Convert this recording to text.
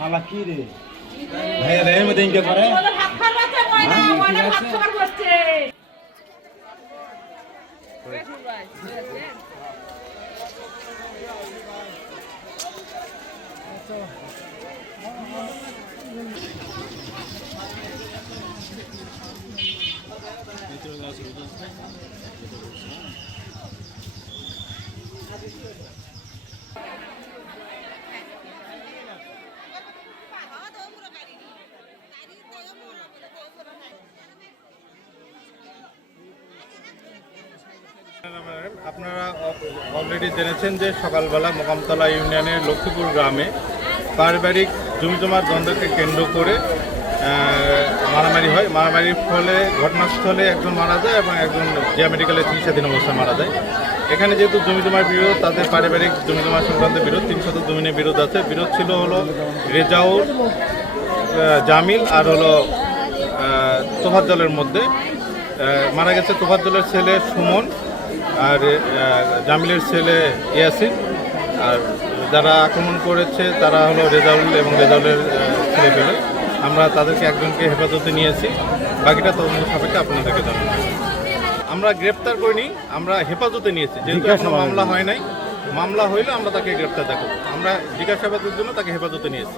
মালা কি রে ভাই রে মধ্যে ইনকে করে আপনারা অলরেডি জেনেছেন যে সকালবেলা মোকামতলা ইউনিয়নের লক্ষ্মীপুর গ্রামে পারিবারিক জমিজমার দ্বন্দ্বকে কেন্দ্র করে মারামারি হয়। মারামারির ফলে ঘটনাস্থলে একজন মারা যায় এবং একজন জিয়া মেডিকেলে চিকিৎসাধীন অবস্থায় মারা যায়। এখানে যেহেতু জমিজমার বিরোধ, তাদের পারিবারিক জমিজমা সংক্রান্ত বিরোধ, ৩০০ জমিনের বিরোধ আছে। বিরোধ ছিল হলো রেজাউল, জামিল আর হলো তোফাজ্জলের মধ্যে। মারা গেছে তোফাজ্জলের ছেলে সুমন আর জামিলের ছেলে ইয়াসিন। আর যারা আক্রমণ করেছে তারা হলো রেজাউল এবং রেজাউলের ছেলে পেলে। আমরা তাদেরকে একজনকে হেফাজতে নিয়েছি, বাকিটা তদন্ত সাপেক্ষে আপনাদেরকে জানাবো। আমরা গ্রেপ্তার করিনি, আমরা হেফাজতে নিয়েছি। যেহেতু এখনো মামলা হয় নাই, মামলা হইলে আমরা তাকে গ্রেপ্তার দেখাবো। আমরা জিজ্ঞাসাবাদের জন্য তাকে হেফাজতে নিয়েছি।